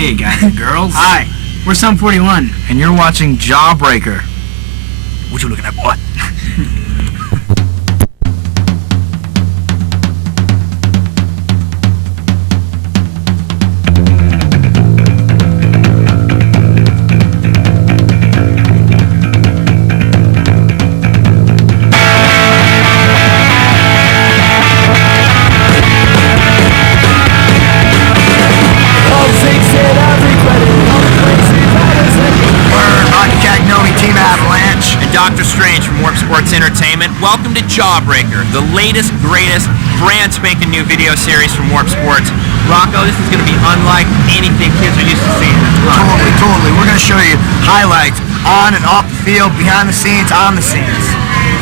Hey, guys and girls. Hi, we're Sum 41. And you're watching Jawwbraker. What you looking at, boy? Avalanche and Dr. Strange from Warped Sportz Entertainment. Welcome to Jawwbraker, the latest, greatest, brand spanking new video series from Warped Sportz. Rocco, this is going to be unlike anything kids are used to seeing. Totally. We're going to show you highlights on and off the field, behind the scenes, on the scenes.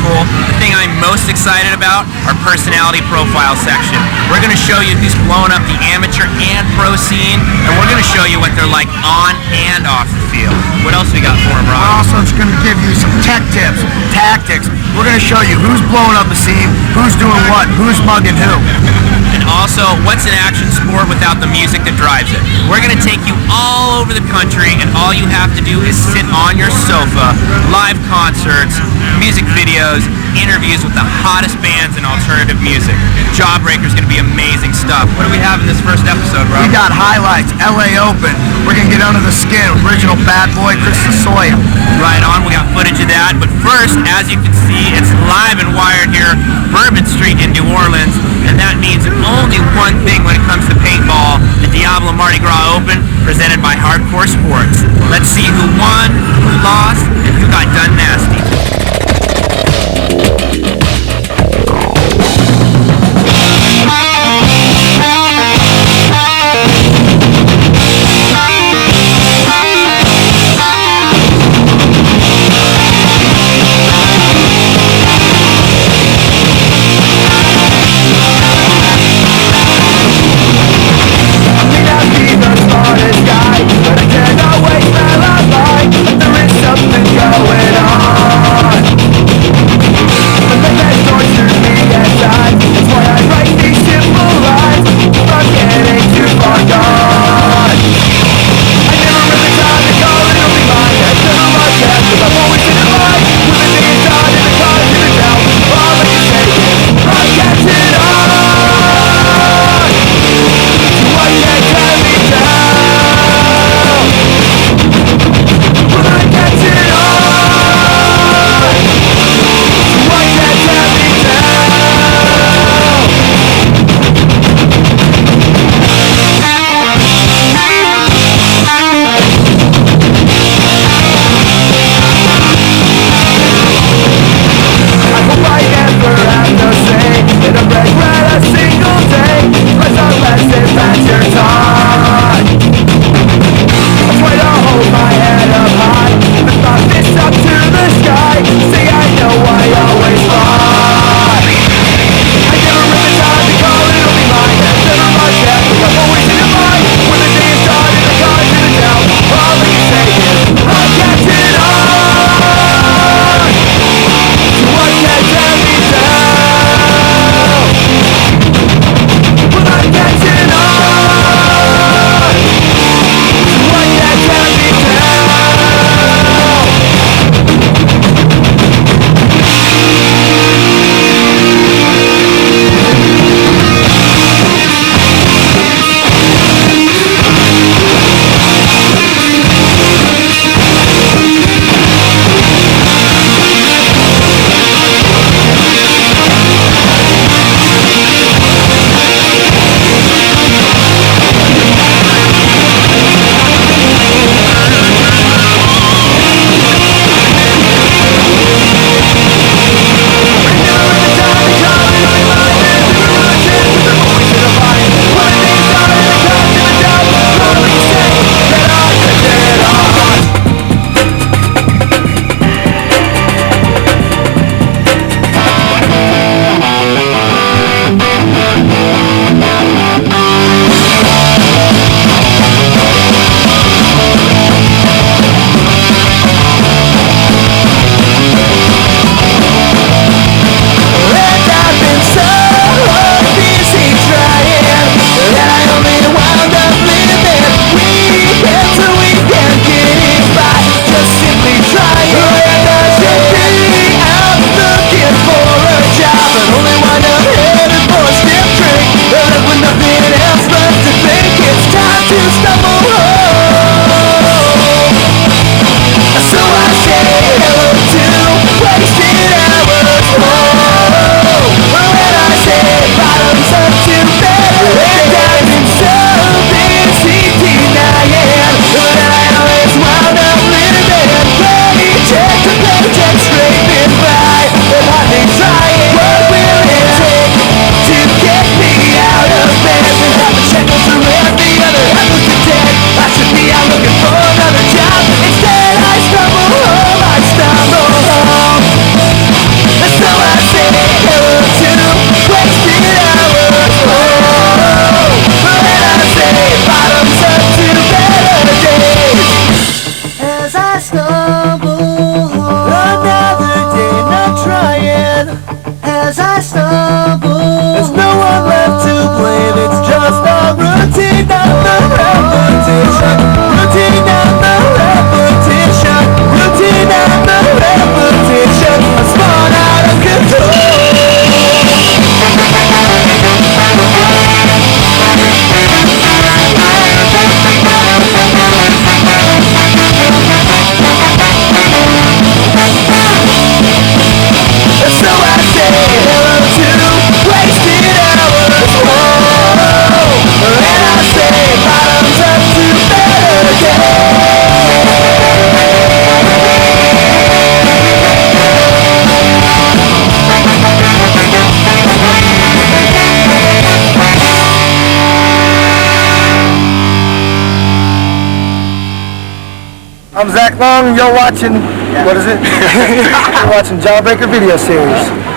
Cool. The thing I'm most excited about, our personality profile section. We're going to show you who's blowing up the amateur and pro scene, and we're going to show you what they're like on and off the field. What else we got for them, Rob? We're also just going to give you some tech tips, tactics. We're going to show you who's blowing up the scene, who's doing what, who's mugging who. And also, what's an action sport without the music that drives it? We're going to take you all over the country, and all you have to do is sit on your sofa, live concerts, music videos, interviews with the hottest bands in alternative music. Jawwbraker's going to be amazing stuff. What do we have in this first episode, Rob? We got highlights, LA Open. We're going to get under the skin, original bad boy Lasoya. Right on, we got footage of that. But first, as you can see, it's live and wired here, Bourbon Street in New Orleans. And that means only one thing when it comes to paintball, the Diablo Mardi Gras Open, presented by Hardcore Sports. Let's see who won, who lost, and who got done nasty. But I cannot wait till I like there is something going on. You're watching, what is it? You're watching Jawwbraker video series.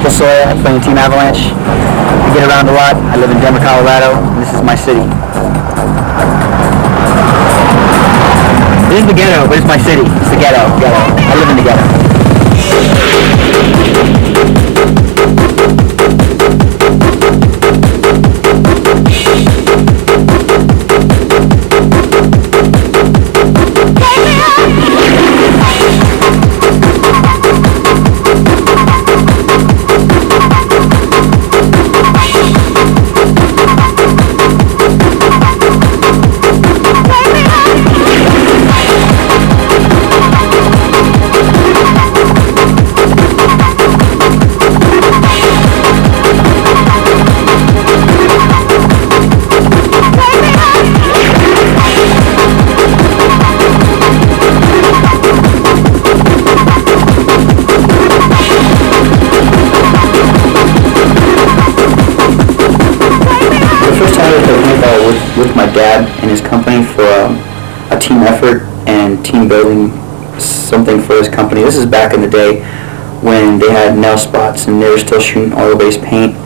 Lasoya. I play in Team Avalanche. I get around a lot. I live in Denver, Colorado, and this is my city. This is the ghetto, but it's my city. It's the ghetto. I live in the ghetto. With my dad and his company for a team effort and team building something for his company. This is back in the day when they had nail spots and they were still shooting oil-based paint.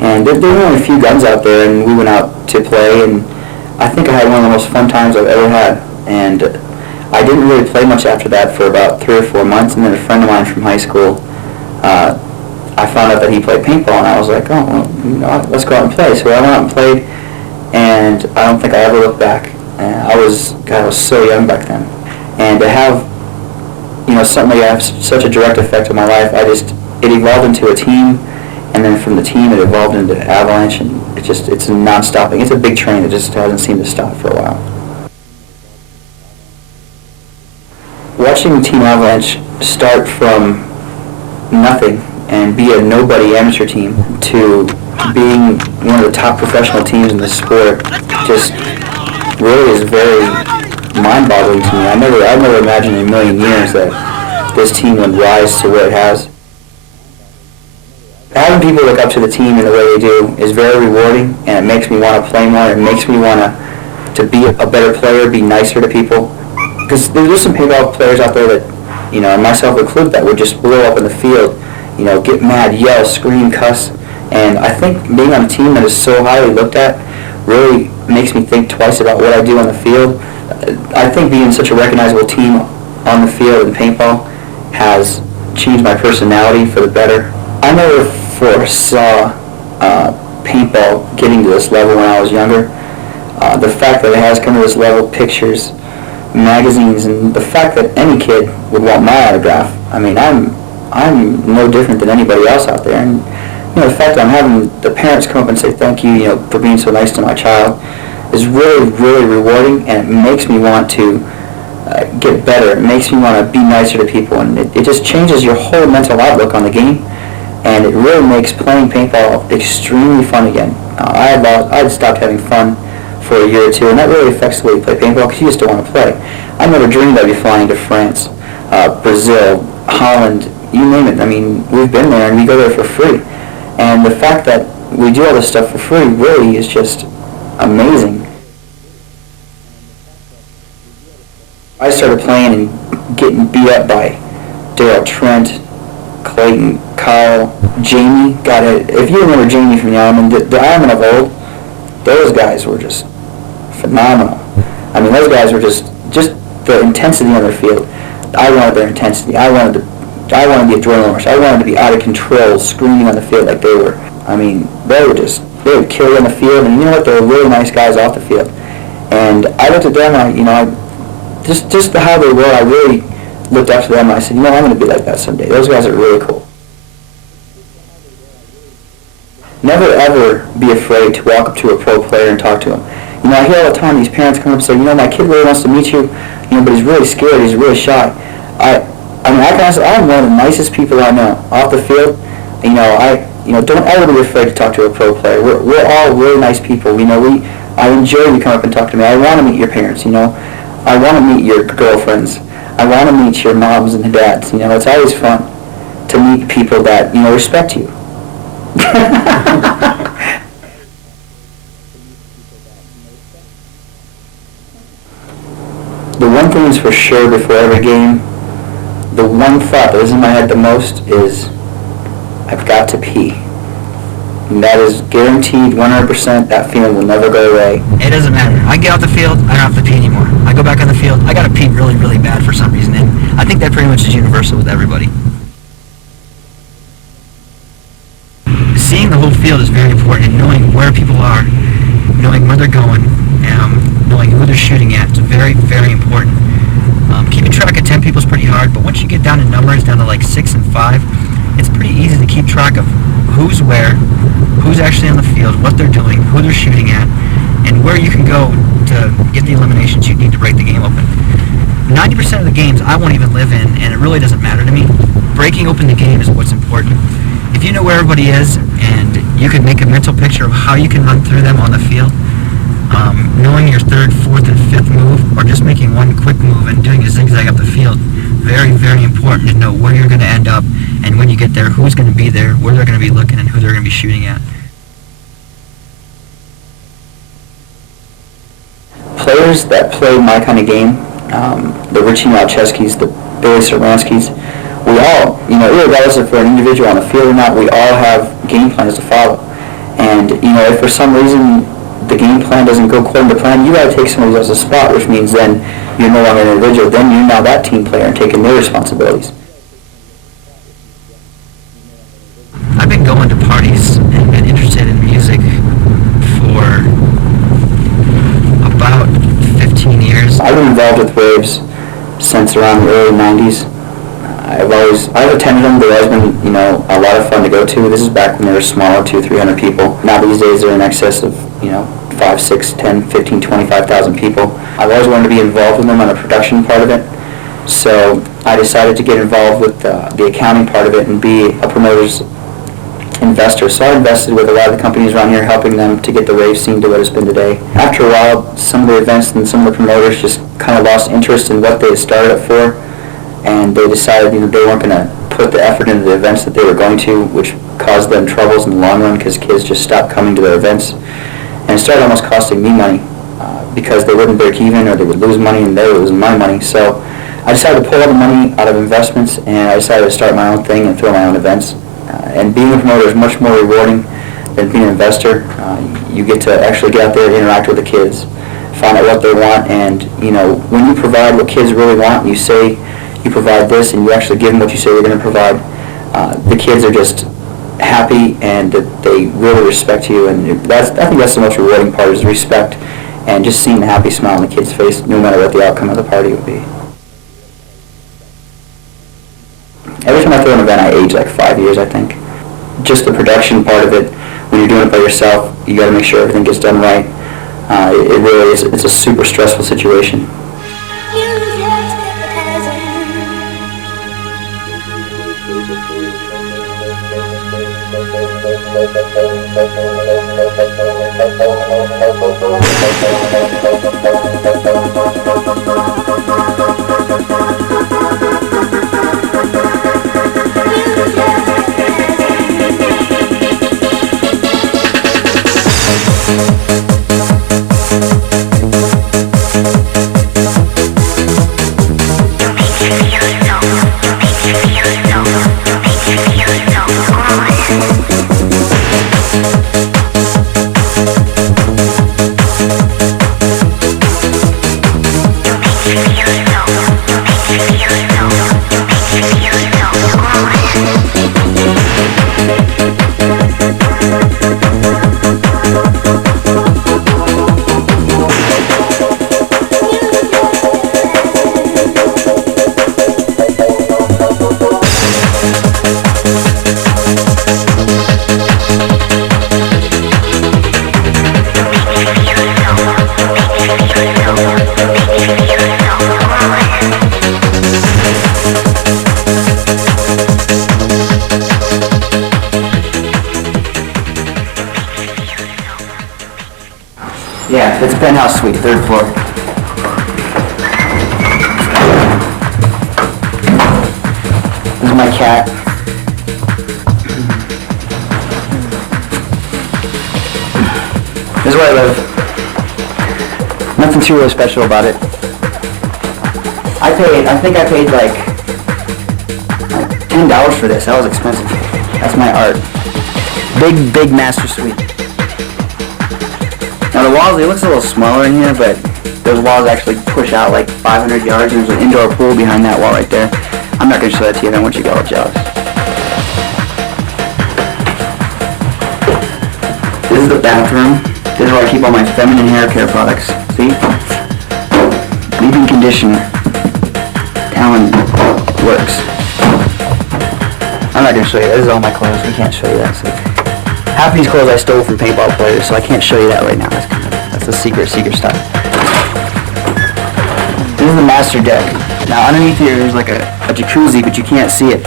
And there were only a few guns out there, and we went out to play, and I think I had one of the most fun times I've ever had. And I didn't really play much after that for about 3 or 4 months, and then a friend of mine from high school, I found out that he played paintball, and I was like, oh, well, let's go out and play. So I went out and played, and I don't think I ever looked back. I was so young back then. And to have, suddenly I have such a direct effect on my life. It evolved into a team, and then from the team it evolved into Avalanche, and it's non-stopping. It's a big train that just hasn't seemed to stop for a while. Watching Team Avalanche start from nothing and be a nobody amateur team to being one of the top professional teams in the sport just really is very mind-boggling to me. I never imagined in a million years that this team would rise to where it has. Having people look up to the team in the way they do is very rewarding, and it makes me want to play more. It makes me want to be a better player, be nicer to people. Because there's some paintball players out there that, and myself included, that would just blow up in the field, get mad, yell, scream, cuss. And I think being on a team that is so highly looked at really makes me think twice about what I do on the field. I think being such a recognizable team on the field in paintball has changed my personality for the better. I never foresaw paintball getting to this level when I was younger. The fact that it has come to this level, pictures, magazines, and the fact that any kid would want my autograph. I mean, I'm no different than anybody else out there. And the fact that I'm having the parents come up and say thank you, for being so nice to my child is really, really rewarding, and it makes me want to get better. It makes me want to be nicer to people, and it just changes your whole mental outlook on the game, and it really makes playing paintball extremely fun again. I had stopped having fun for a year or two, and that really affects the way you play paintball because you just don't want to play. I never dreamed I'd be flying to France, Brazil, Holland, you name it. I mean, we've been there and we go there for free. And the fact that we do all this stuff for free really is just amazing. I started playing and getting beat up by Daryl Trent, Clayton, Kyle, Jamie. If you remember Jamie from the Ironman, the Ironman of old, those guys were just phenomenal. I mean, those guys were just the intensity on their field. I wanted their intensity. I wanted the adrenaline rush. I wanted to be out of control, screaming on the field like they were. I mean, they would kill you on the field, and you know what? They were really nice guys off the field. And I looked at them, just how they were, I really looked up to them, and I said, I'm going to be like that someday. Those guys are really cool. Never ever be afraid to walk up to a pro player and talk to them. I hear all the time these parents come up and say, my kid really wants to meet you, but he's really scared, he's really shy. I can honestly, I'm one of the nicest people I know off the field. Don't ever be afraid to talk to a pro player. We're all really nice people. I enjoy you come up and talk to me. I want to meet your parents. I want to meet your girlfriends. I want to meet your moms and dads. It's always fun to meet people that respect you. The one thing is for sure before every game, the one thought that is in my head the most is, I've got to pee. And that is guaranteed 100%. That feeling will never go away. It doesn't matter. I get off the field, I don't have to pee anymore. I go back on the field, I gotta pee really, really bad for some reason. And I think that pretty much is universal with everybody. Seeing the whole field is very important, and knowing where people are, knowing where they're going, knowing who they're shooting at, is very, very important. Keeping track of 10 people is pretty hard, but once you get down to numbers, down to like 6 and 5, it's pretty easy to keep track of who's where, who's actually on the field, what they're doing, who they're shooting at, and where you can go to get the eliminations you need to break the game open. 90% of the games I won't even live in, and it really doesn't matter to me. Breaking open the game is what's important. If you know where everybody is, and you can make a mental picture of how you can run through them on the field, knowing your third, fourth, and fifth move, or just making one quick move and doing a zigzag up the field, very, very important to know where you're going to end up, and when you get there, who's going to be there, where they're going to be looking, and who they're going to be shooting at. Players that play my kind of game, the Richie Malczewskis, the Billy Saransky's, we all, regardless if we're an individual on the field or not, we all have game plans to follow. And, if for some reason the game plan doesn't go according to plan, you got to take somebody else's spot, which means then you're no longer an individual. Then you're now that team player and taking their responsibilities. I've been going to parties and been interested in music for about 15 years. I've been involved with raves since around the early 90s. I've attended them. They've always been, you know, a lot of fun to go to. This is back when they were smaller, 200-300 people. Now these days they're in excess of, you know, 5, 6, 10, 15, 25,000 people. I've always wanted to be involved with them on the production part of it. So I decided to get involved with the accounting part of it and be a promoter's investor. So I invested with a lot of the companies around here, helping them to get the rave scene to what it's been today. After a while, some of the events and some of the promoters just kind of lost interest in what they had started it for, and they decided, you know, they weren't going to put the effort into the events that they were going to, which caused them troubles in the long run because kids just stopped coming to their events. And it started almost costing me money because they wouldn't break even, or they would lose money and they were losing my money. So I decided to pull all the money out of investments, and I decided to start my own thing and throw my own events. And being a promoter is much more rewarding than being an investor. You get to actually get out there and interact with the kids, find out what they want, and you know, when you provide what kids really want, and you say you provide this, and you actually give them what you say you're going to provide, the kids are just happy and that they really respect you, and I think that's the most rewarding part, is respect and just seeing the happy smile on the kid's face, no matter what the outcome of the party would be. Every time I throw an event, I age like 5 years, I think. Just the production part of it, when you're doing it by yourself, you got to make sure everything gets done right. It really is, it's a super stressful situation. Yeah, it's a penthouse suite, 3rd floor. This is my cat. This is where I live. Nothing too really special about it. I think I paid like $10 for this. That was expensive. That's my art. Big master suite. Now the walls, it looks a little smaller in here, but those walls actually push out like 500 yards. There's an indoor pool behind that wall right there. I'm not going to show that to you, I don't want you to get all jealous. This is the bathroom. This is where I keep all my feminine hair care products. See? Leave-in conditioner. Talon works. I'm not going to show you that. This is all my clothes. We can't show you that. So. Half of these clothes I stole from paintball players, so I can't show you that right now. That's the secret stuff. This is the master deck. Now underneath here there's like a jacuzzi, but you can't see it.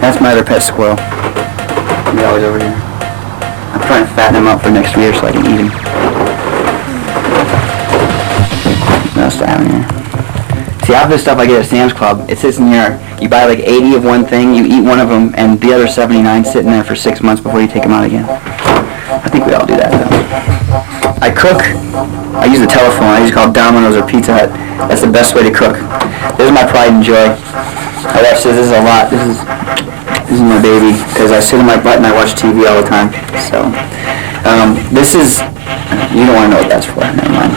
That's my other pet squirrel. He's always over here. I'm trying to fatten him up for next year so I can eat him. What else do I have in here? See, half this stuff I get at Sam's Club, it sits in here. You buy like 80 of one thing, you eat one of them, and the other 79 sit in there for 6 months before you take them out again. I think we all do that, though. I cook. I use the telephone. I usually call Domino's or Pizza Hut. That's the best way to cook. This is my pride and joy. I watch this a lot. This is my baby, because I sit in my butt and I watch TV all the time. So, this is, you don't want to know what that's for. Never mind.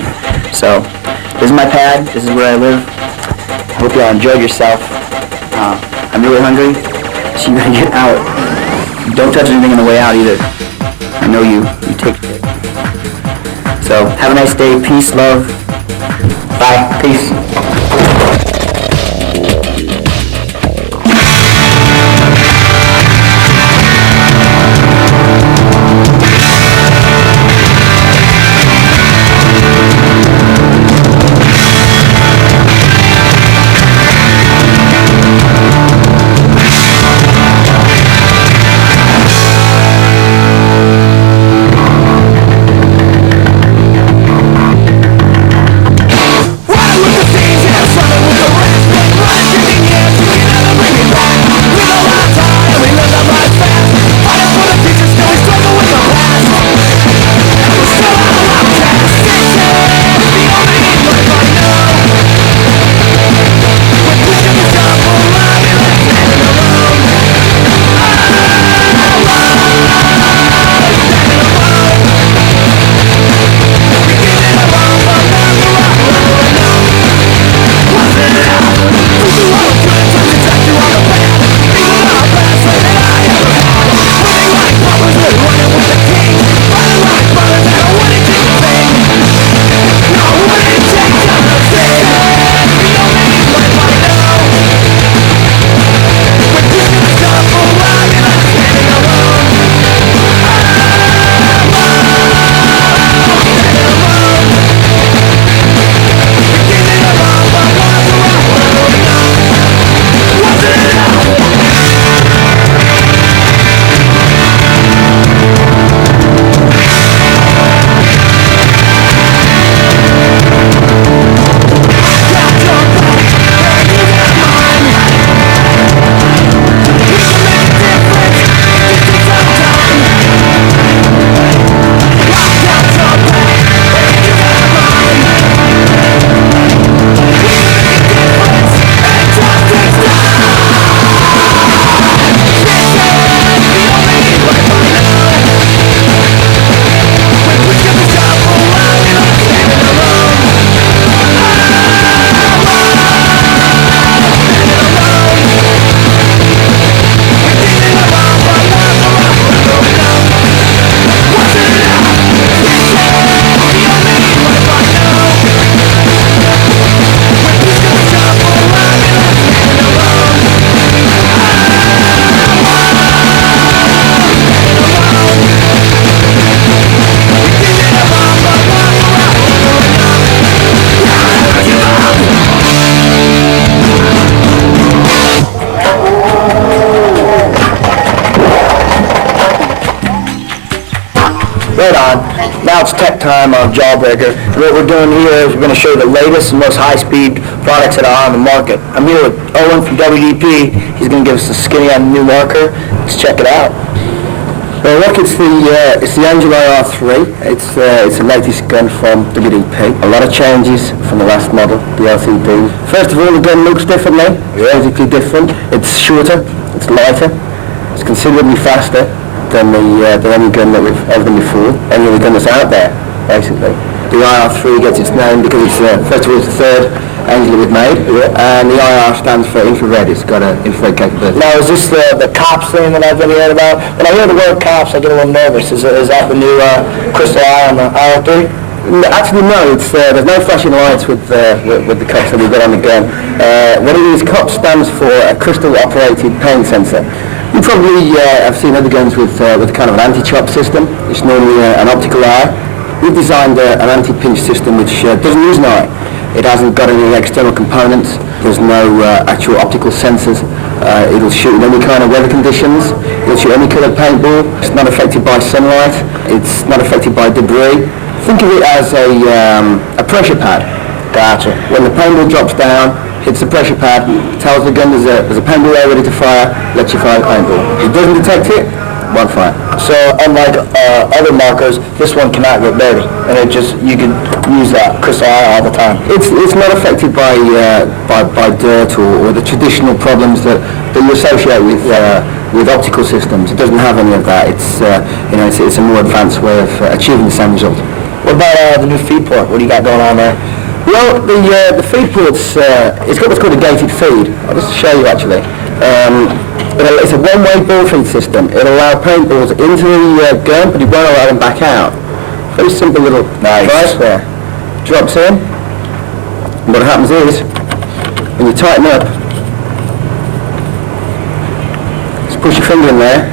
So, this is my pad. This is where I live. I hope y'all enjoyed yourself. I'm really hungry, so you gotta get out. Don't touch anything on the way out either. I know you take it. So, have a nice day. Peace, love. Bye. Peace. Right on. Now it's tech time on Jawwbraker. What we're doing here is we're going to show you the latest and most high-speed products that are on the market. I'm here with Owen from WDP. He's going to give us the skinny on the new marker. Let's check it out. Well, look, it's the Angel IR3. It's the latest gun from WDP. A lot of changes from the last model, the LCD. First of all, the gun looks differently. Physically different. It's shorter. It's lighter. It's considerably faster than any gun that we've ever done before. Any other gun that's out there, basically. The IR3 gets its name because it's first of all it's the third Angel that we've made, and the IR stands for infrared. It's got an infrared capability. Now, is this the cops thing that I've been hearing about? When I hear the word cops, I get a little nervous. Is that the new crystal eye on the IR3? Actually, no. It's there's no flashing lights with the cops that we've got on the gun. What it is, COP stands for a crystal-operated pain sensor. You probably have seen other guns with kind of an anti-chop system. It's normally an optical eye. We've designed an anti-pinch system which doesn't use an eye. It hasn't got any external components. There's no actual optical sensors. It'll shoot in any kind of weather conditions. It'll shoot any coloured paintball. It's not affected by sunlight. It's not affected by debris. Think of it as a pressure pad. Gotcha. When the paintball drops down, hits the pressure pad, tells the gun there's a paintball there ready to fire, lets you fire the paintball. If it doesn't detect it, won't fire. So unlike other markers, this one cannot get dirty, and you can use that crystal eye all the time. It's not affected by dirt or the traditional problems that you associate with optical systems. It doesn't have any of that. It's a more advanced way of achieving the same result. What about the new feed port? What do you got going on there? Well, the feed port's it's got what's called a gated feed. I'll just show you actually. It's a one-way ball feed system. It'll allow paintballs into the gun, but it won't allow them back out. Very simple little device there. Drops in. And what happens is, when you tighten up, just push your finger in there.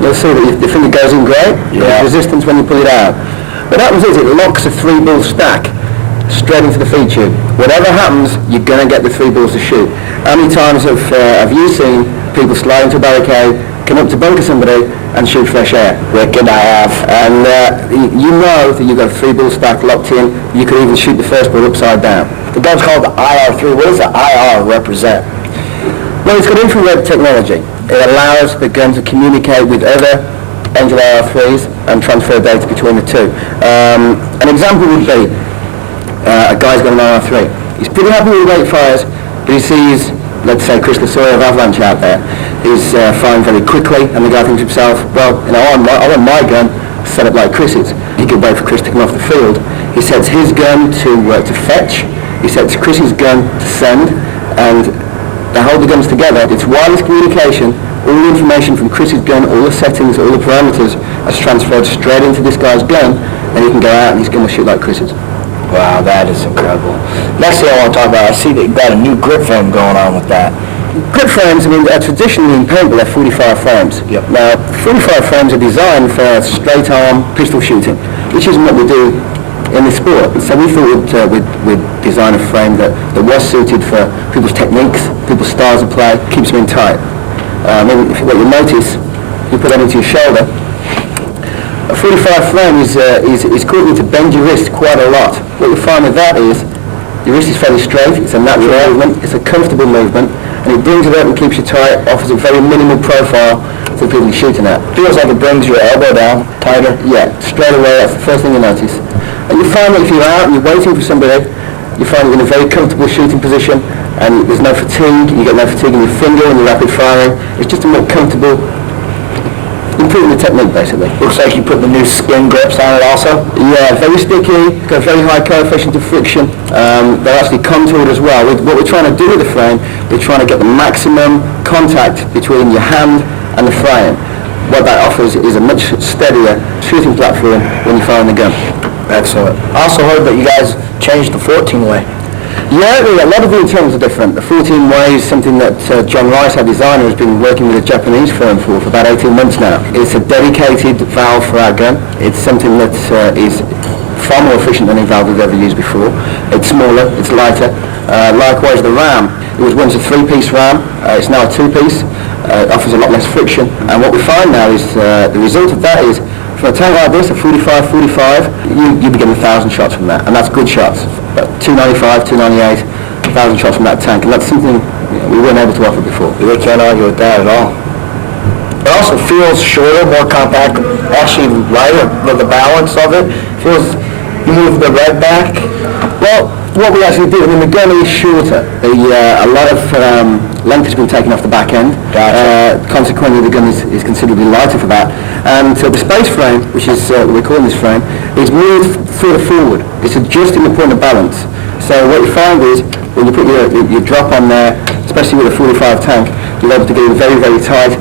You'll see that your finger goes in great. There's resistance when you pull it out. What happens is it locks a 3-ball stack straight into the feed tube. Whatever happens, you're going to get the 3 balls to shoot. How many times have you seen people slide into a barricade, come up to bunker somebody and shoot fresh air? Wicked, I have. And you know that you've got a 3-ball stack locked in. You could even shoot the first ball upside down. The gun's called the IR3. What does the IR represent? Well, it's got infrared technology. It allows the gun to communicate with other Angel IR3s and transfer data between the two. An example would be a guy's got an IR3. He's pretty happy with the way it fires, but he sees, let's say, Chris Lasoya of Avalanche out there. He's firing very quickly, and the guy thinks to himself, well, I want my gun set up like Chris's. He could wait for Chris to come off the field. He sets his gun to fetch. He sets Chris's gun to send, and they hold the guns together. It's wireless communication. All the information from Chris's gun, all the settings, all the parameters are transferred straight into this guy's gun, and he can go out and he's going to shoot like Chris's. Wow, that is incredible. Next thing I want to talk about, I see that you've got a new grip frame going on with that. Grip frames, traditionally in paintball, they're 45 frames. Yep. Now, 45 frames are designed for straight arm pistol shooting, which isn't what we do in this sport. So we thought we'd design a frame that was suited for people's techniques, people's styles of play, keeps them in tight. What you'll notice, you put that into your shoulder. A 45 frame is causing you to bend your wrist quite a lot. What you'll find with that is your wrist is fairly straight, it's a natural movement, it's a comfortable movement, and it brings it up and keeps you tight, offers a very minimal profile to the people you're shooting at. Feels like it brings your elbow down tighter. Yeah, straight away, that's the first thing you notice. And you find that if you're out and you're waiting for somebody, you find you're in a very comfortable shooting position, and there's no fatigue, you get no fatigue in your finger when you're rapid firing. It's just a more comfortable, improving the technique basically. Looks like you put the new skin grips on it also. Yeah, very sticky, got a very high coefficient of friction. They're actually contoured as well. What we're trying to do with the frame, we're trying to get the maximum contact between your hand and the frame. What that offers is a much steadier shooting platform when you're firing the gun. Excellent. I also heard that you guys changed the 14-way. Yeah, a lot of the internals are different. The 14-way is something that John Rice, our designer, has been working with a Japanese firm for about 18 months now. It's a dedicated valve for our gun. It's something that is far more efficient than any valve we've ever used before. It's smaller, it's lighter. Likewise, the ram. It was once a 3-piece ram. It's now a 2-piece. It offers a lot less friction. And what we find now is the result of that is From a tank like this, a 45, you'll be getting 1,000 shots from that, and that's good shots. But 295, 298, 1,000 shots from that tank, and that's something we weren't able to offer before. We can't argue with that at all. It also feels shorter, more compact, actually lighter with the balance of it. Feels, you move the red back. Well, what we actually did, I mean, the gun is shorter. A lot of length has been taken off the back end. Gotcha. Consequently, the gun is considerably lighter for that. And so the space frame, which is what we're calling this frame, is moved further forward. It's adjusting the point of balance. So what you find is, when you put your drop on there, especially with a 45 tank, you're able to get it very, very tight,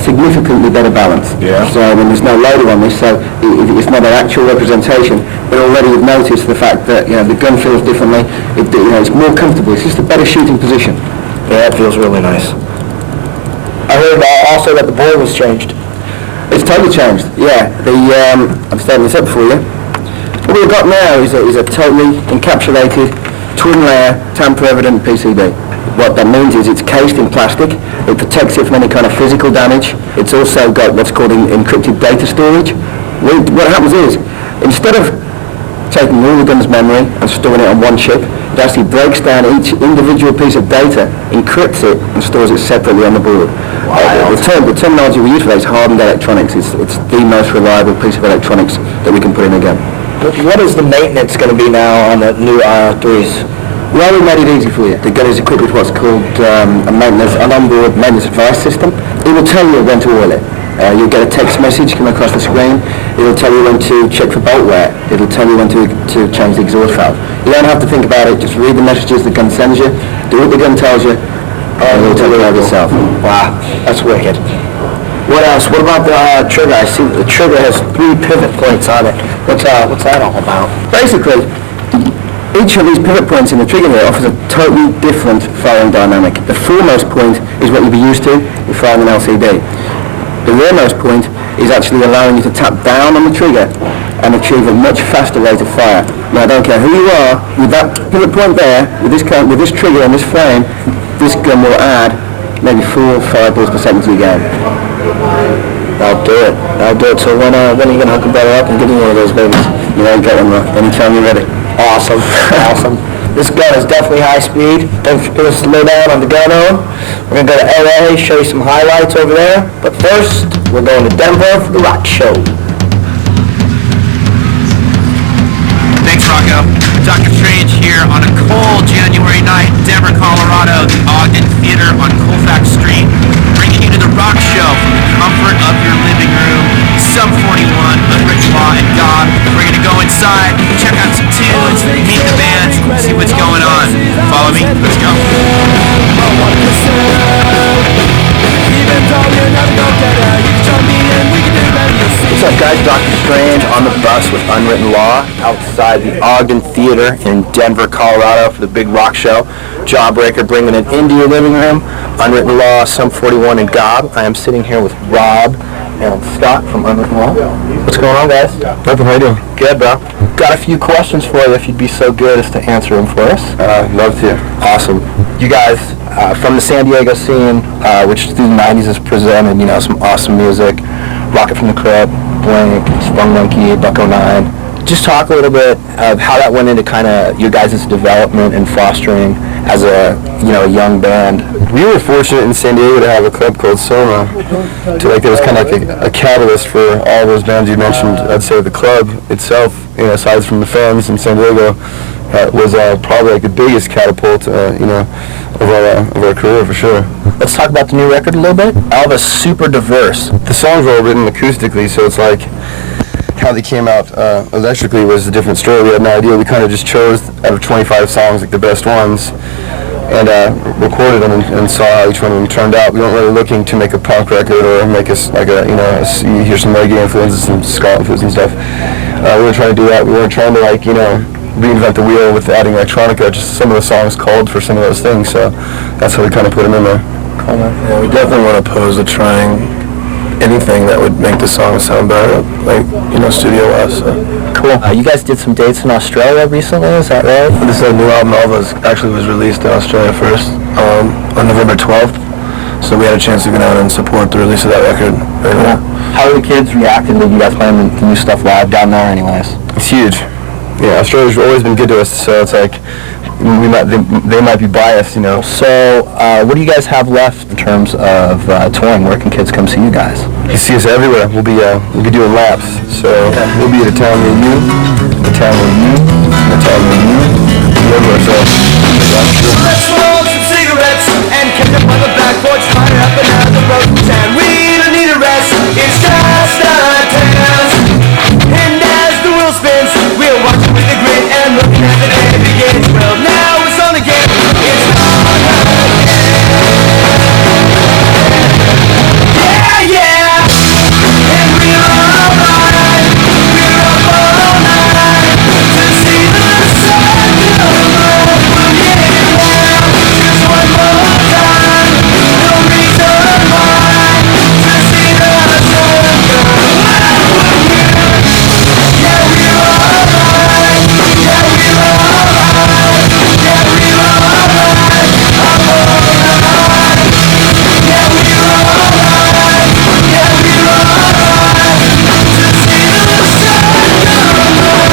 significantly better balance. Yeah. So when there's no loader on this, so it's not an actual representation, but already you've noticed the fact that the gun feels differently. It's more comfortable. It's just a better shooting position. Yeah, it feels really nice. I heard also that the board was changed. It's totally changed. Yeah. I'm starting this up for you. What we've got now is a totally encapsulated twin-layer tamper-evident PCB. What that means is it's cased in plastic. It protects it from any kind of physical damage. It's also got what's called encrypted data storage. What happens is, instead of taking all the gun's memory and storing it on one chip, it actually breaks down each individual piece of data, encrypts it, and stores it separately on the board. The terminology we use for that is hardened electronics. It's the most reliable piece of electronics that we can put in a gun. What is the maintenance going to be now on the new IR3s? Well, we made it easy for you. The gun is equipped with what's called an onboard maintenance advice system. It will tell you when to oil it. You'll get a text message come across the screen. It'll tell you when to check for bolt wear. It'll tell you when to change the exhaust valve. You don't have to think about it. Just read the messages the gun sends you, do what the gun tells you, and it'll take care of itself. Wow, that's wicked. What else? What about the trigger? I see the trigger has 3 pivot points on it. What's that all about? Basically, each of these pivot points in the trigger here offers a totally different firing dynamic. The foremost point is what you'll be used to with firing an LCD. The rearmost point is actually allowing you to tap down on the trigger and achieve a much faster rate of fire. Now, I don't care who you are, with that pivot point there, with this trigger and this frame, this gun will add maybe 4 or 5 balls per second to your game. I'll do it. So when are you going to hook a brother up and give me one of those babies? You know, get one anytime you're ready. Awesome. Awesome. This gun is definitely high speed. Don't forget to slow down on the gun on. We're going to go to LA, show you some highlights over there. But first, we're going to Denver for the rock show. Thanks, Rocco. Dr. Strange here on a cold January night in Denver, Colorado, the Ogden Theater on Colfax Street, bringing you to the rock show from the comfort of your living room. Sub 41, Unwritten Law, and God. We're going to go inside, check out some tunes, meet the bands, see what's going on. Follow me. Let's go. What's up, guys? Dr. Strange on the bus with Unwritten Law outside the Ogden Theater in Denver, Colorado for the big rock show. Jawwbraker bringing it into your living room. Unwritten Law, Sum 41, and Gob. I am sitting here with Rob and Scott from Unwritten Law. What's going on, guys? Nothing, how you doing? Good, bro. Got a few questions for you if you'd be so good as to answer them for us. Love to. Awesome. You guys, from the San Diego scene, which through the 90s has presented, some awesome music. Rocket from the Crypt, Blink, Sprung Monkey, Buck 09. Just talk a little bit of how that went into kind of your guys' development and fostering as a young band. We were fortunate in San Diego to have a club called Soma. It was kind of like a catalyst for all those bands you mentioned. I'd say the club itself, aside from the fans in San Diego, was probably like the biggest catapult, of our career for sure. Let's talk about the new record a little bit. Alva's super diverse. The songs were all written acoustically, so it's like how they came out electrically was a different story. We had no idea. We kind of just chose out of 25 songs like the best ones and recorded them and saw how each one of them turned out. We weren't really looking to make a punk record or make us like you hear some reggae influences, some ska influences and stuff. We weren't trying to do that. We weren't trying to reinvent the wheel with adding electronica. Just some of the songs called for some of those things, so that's how we kind of put them in there. Yeah, we definitely want to oppose to trying anything that would make the song sound better, studio-wise. So. Cool. You guys did some dates in Australia recently, is that right? This new album, Alva, actually was released in Australia first on November 12th. So we had a chance to go down and support the release of that record. Very well. How are the kids reacting to you guys playing the new stuff live down there anyways? It's huge. Yeah, Australia's always been good to us, so it's like they might be biased, you know. So, what do you guys have left in terms of touring? Where can kids come see you guys? You can see us everywhere. We'll be doing laps. So we'll be at a town near you, a town near you, a town near you, everywhere. So Let's roll some cigarettes and catch up on the back porch, fire up another road and we don't need a rest. It's just a test. And as the world spins, we're watching with a grin and looking at the day it begins. Well, now it's on again. It's on again. Yeah, yeah. And we're alright. We're up all night to see the sun come up. We'll get it well just one more time. No reason why to see the sun come up. Yeah, we're alright. Yeah, we're alright. Yeah, we're alright. I'm alright. Yeah, we're alright. Yeah, we're alright. To see the sun come up.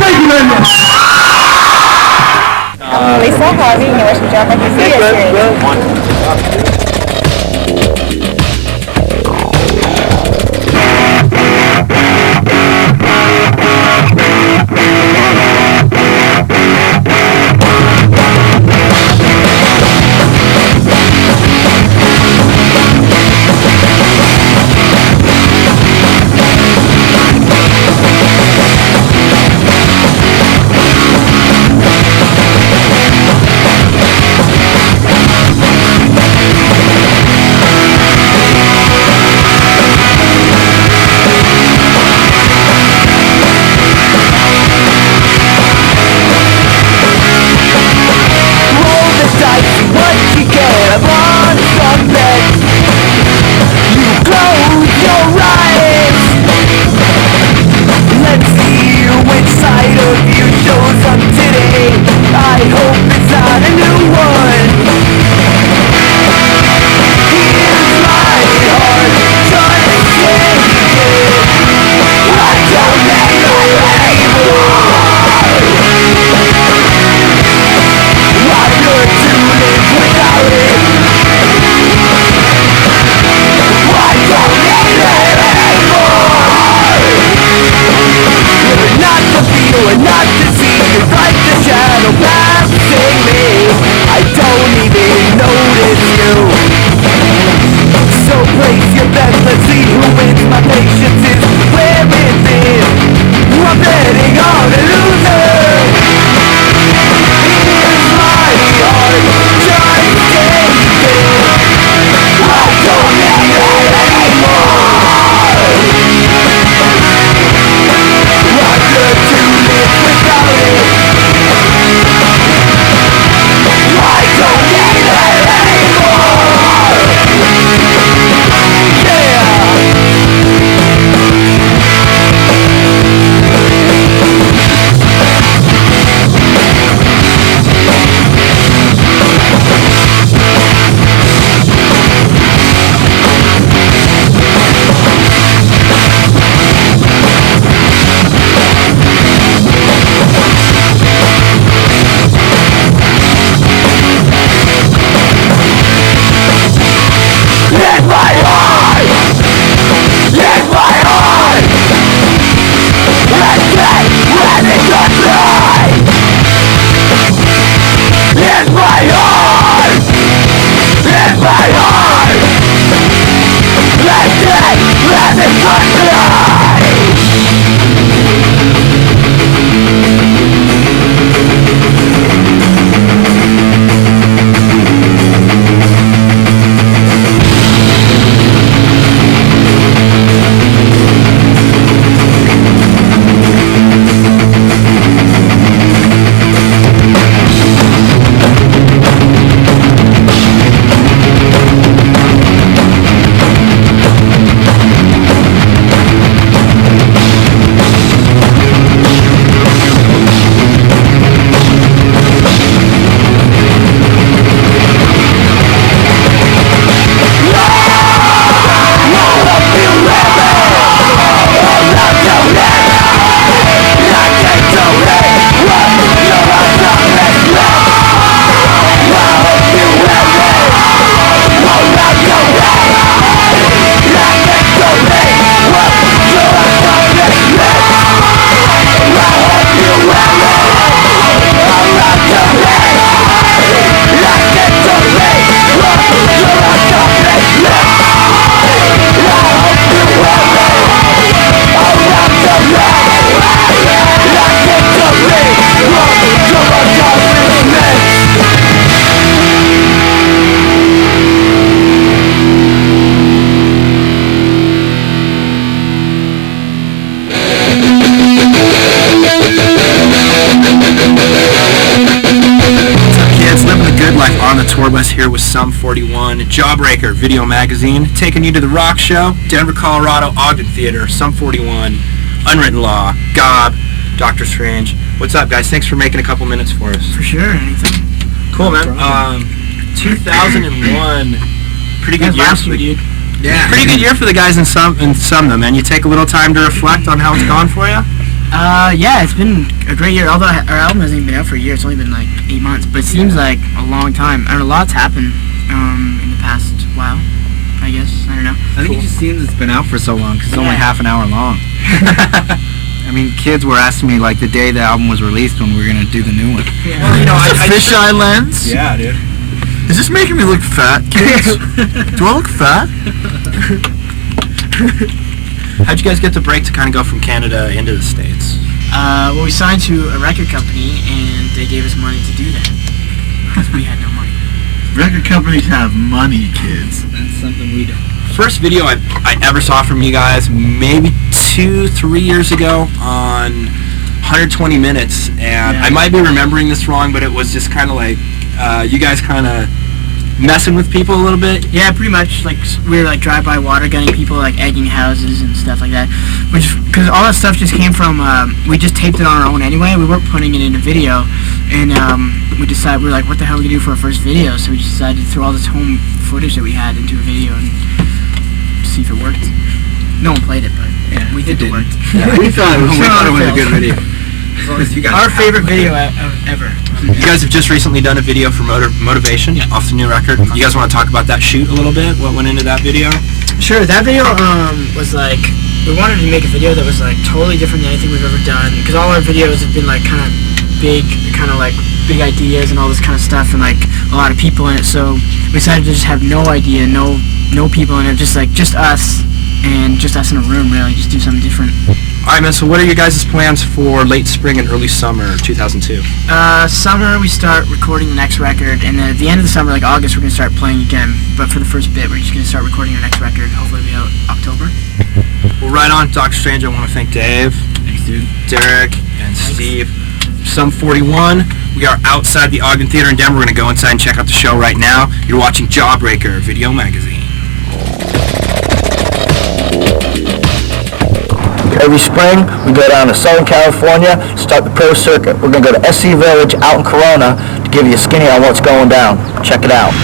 Thank you very much. Lisa, Harvey, and your Worship Jawwbraker video series. Roll the dice, see what you get. I'm on some bet. You close your eyes. Let's see which side of you shows up today. I hope it's not a new one. Here's my heart, trying to take it. I don't need it anymore. I learned to live without it. I don't need it anymore. You're not to feel and not to see. You're like the shadow passing me. I don't even notice you. So place your bets, let's see who wins. My patience is wearing thin. I'm betting on a loser. Here's my heart, trying to take it. I don't need it anymore. I learned to live without it. I don't need it anymore. Yeah. West here with Sum 41, Jawwbraker Video Magazine, taking you to the rock show, Denver, Colorado, Ogden Theater, Sum 41, Unwritten Law, Gob, Dr. Strange. What's up, guys? Thanks for making a couple minutes for us. For sure, anything. Cool, man. 2001, pretty good year for the pretty good year for the guys in Sum though, man. You take a little time to reflect on how it's gone for you? Yeah, it's been a great year. Although our album hasn't even been out for a year, it's only been like 8 months. But it seems like a long time. And a lot's happened in the past while, I guess. I don't know. I think it just seems it's been out for so long because it's only half an hour long. I mean, kids were asking me like the day the album was released when we were gonna do the new one. Yeah. Well, you know, Fisheye lens. Yeah, dude. Is this making me look fat, kids? Do I look fat? How'd you guys get the break to kind of go from Canada into the States? Well, we signed to a record company, and they gave us money to do that. Because we had no money. Record companies have money, kids. That's something we don't. First video I ever saw from you guys, maybe 2-3 years ago on 120 Minutes, and I might be remembering this wrong, but it was just kind of like you guys kind of messing with people a little bit. Yeah, pretty much. Like we were like drive-by water gunning people, like egging houses and stuff like that. Which, because all that stuff just came from we just taped it on our own anyway. We weren't putting it in a video, and we were like, what the hell are we gonna do for our first video? So we just decided to throw all this home footage that we had into a video and see if it worked. No one played it, but yeah, we think it worked. Yeah, we thought it was a good video. As long as you guys our favorite video ever. You guys have just recently done a video for Motivation off the new record. You guys want to talk about that shoot a little bit? What went into that video? Sure, that video was like, we wanted to make a video that was like totally different than anything we've ever done, because all our videos have been like kind of big ideas and all this kind of stuff, and like a lot of people in it. So we decided to just have no idea, no people in it, just us and just us in a room, really, just do something different. Alright, man, so what are your guys' plans for late spring and early summer 2002? Summer we start recording the next record, and then at the end of the summer, like August, we're going to start playing again. But for the first bit, we're just going to start recording our next record. Hopefully it'll be out October. Well, right on, Dr. Strange, I want to thank Dave, Thanks, dude. Derek, and Steve. Sum 41, we are outside the Ogden Theater in Denver. We're going to go inside and check out the show right now. You're watching Jawwbraker Video Magazine. Every spring, we go down to Southern California, start the pro circuit. We're going to go to SC Village out in Corona to give you a skinny on what's going down. Check it out.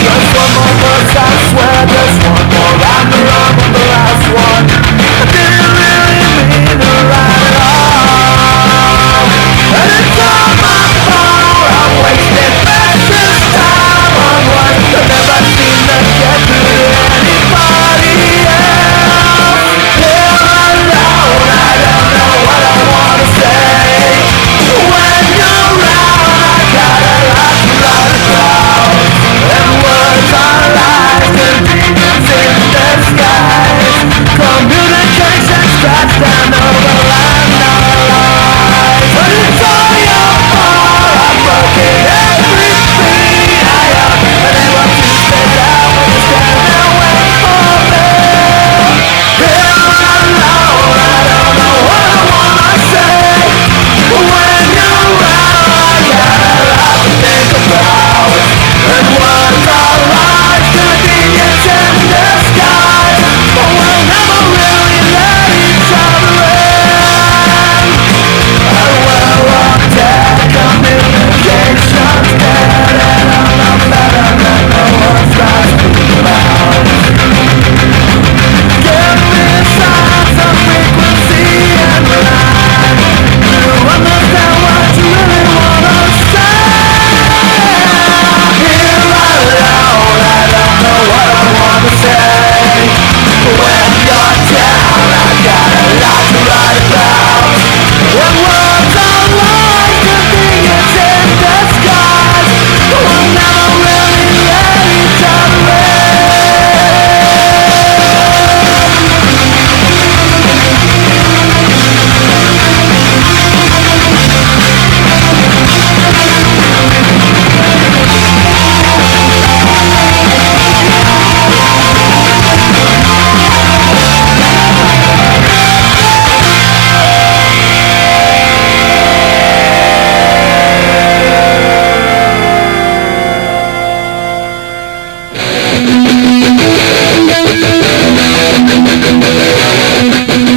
Just one more verse, I swear, just one more round the rumble.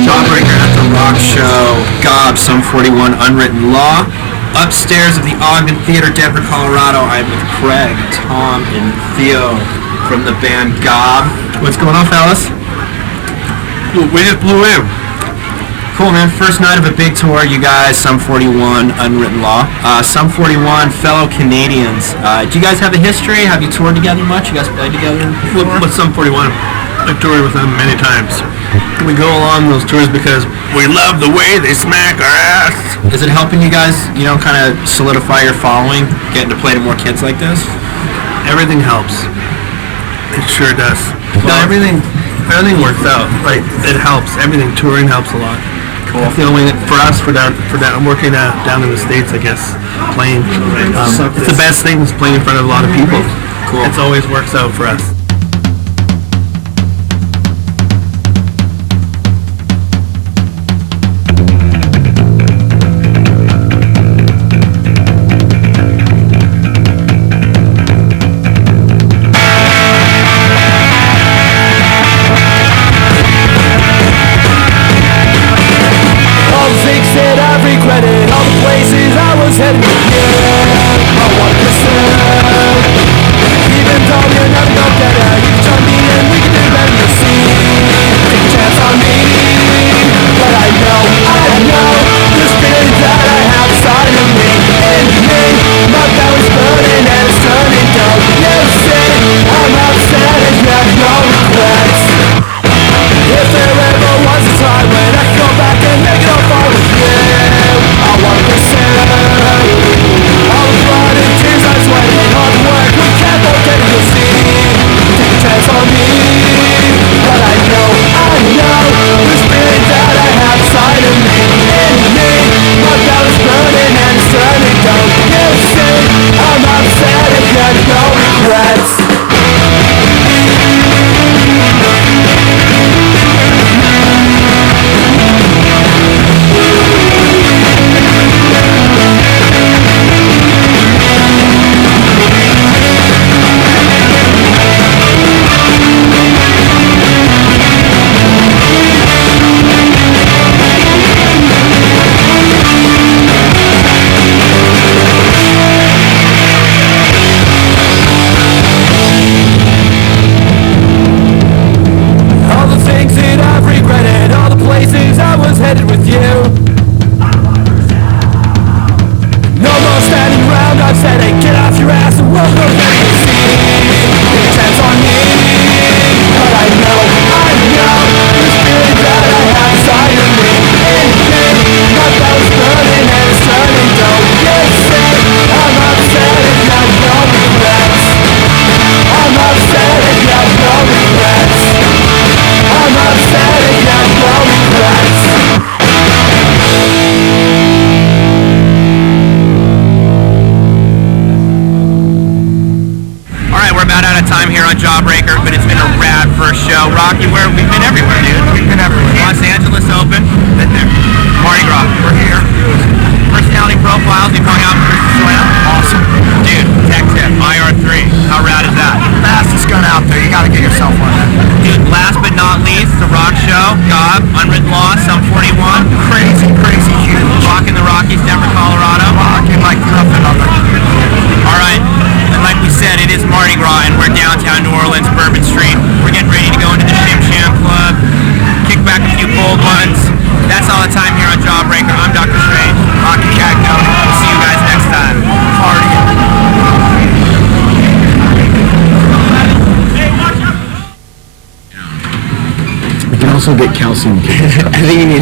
Jawwbraker at the Rock Show. Gob, Sum 41, Unwritten Law. Upstairs of the Ogden Theater, Denver, Colorado, I'm with Craig, Tom, and Theo from the band Gob. What's going on, fellas? We just blew in. Cool, man. First night of a big tour, you guys, Sum 41, Unwritten Law. Sum 41, fellow Canadians. Do you guys have a history? Have you toured together much? You guys played together before? With Sum 41, I've toured with them many times. We go along those tours because we love the way they smack our ass. Is it helping you guys, you know, kind of solidify your following, getting to play to more kids like this? Everything helps. It sure does. No, everything works out. Like, it helps. Everything, touring helps a lot. Cool. That's the only for us, for down. I'm working down in the States, I guess, playing. It's the best thing is playing in front of a lot of people. Cool. It always works out for us. Jawwbraker, but it's been a rad first show. Rocky, we've been everywhere, dude. We've been everywhere. Los Angeles Open, been there. Mardi Gras, we're here. Personality profiles, we've hung out with Lasoya. Awesome. Dude, tech tip, IR3. How rad is that? Fastest gun out there. You gotta get yourself one. Dude, last but not least, the Rock Show, Gob, Unwritten Law, Sum 41. Crazy huge. Rocking the Rockies, Denver, Colorado. Rocking like nothing other. All right. Like we said, it is Mardi Gras, and we're downtown New Orleans, Bourbon Street. We're getting ready to go into the Shim Sham Club, kick back a few cold ones. That's all the time here on Jawwbraker. I'm Dr. Strange. Rocky Cagnoni. We'll see you guys next time. Party. We can also get calcium. I think you need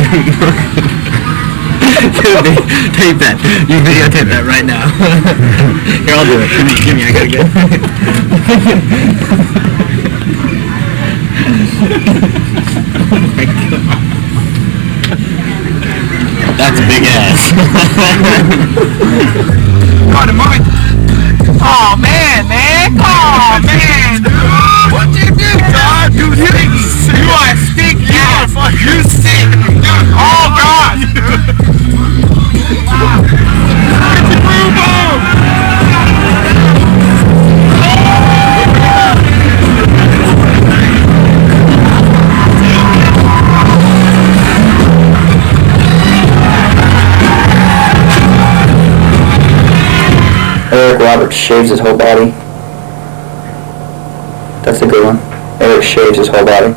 tape that. You videotape that right now. Here, I'll do it. Give me, I gotta get it. Oh my God. That's a big ass. Got him on. Oh man. Oh man. What you do, dog? You stink. You are stink. You stink. Oh God. shaves his whole body. That's a good one. Eric shaves his whole body.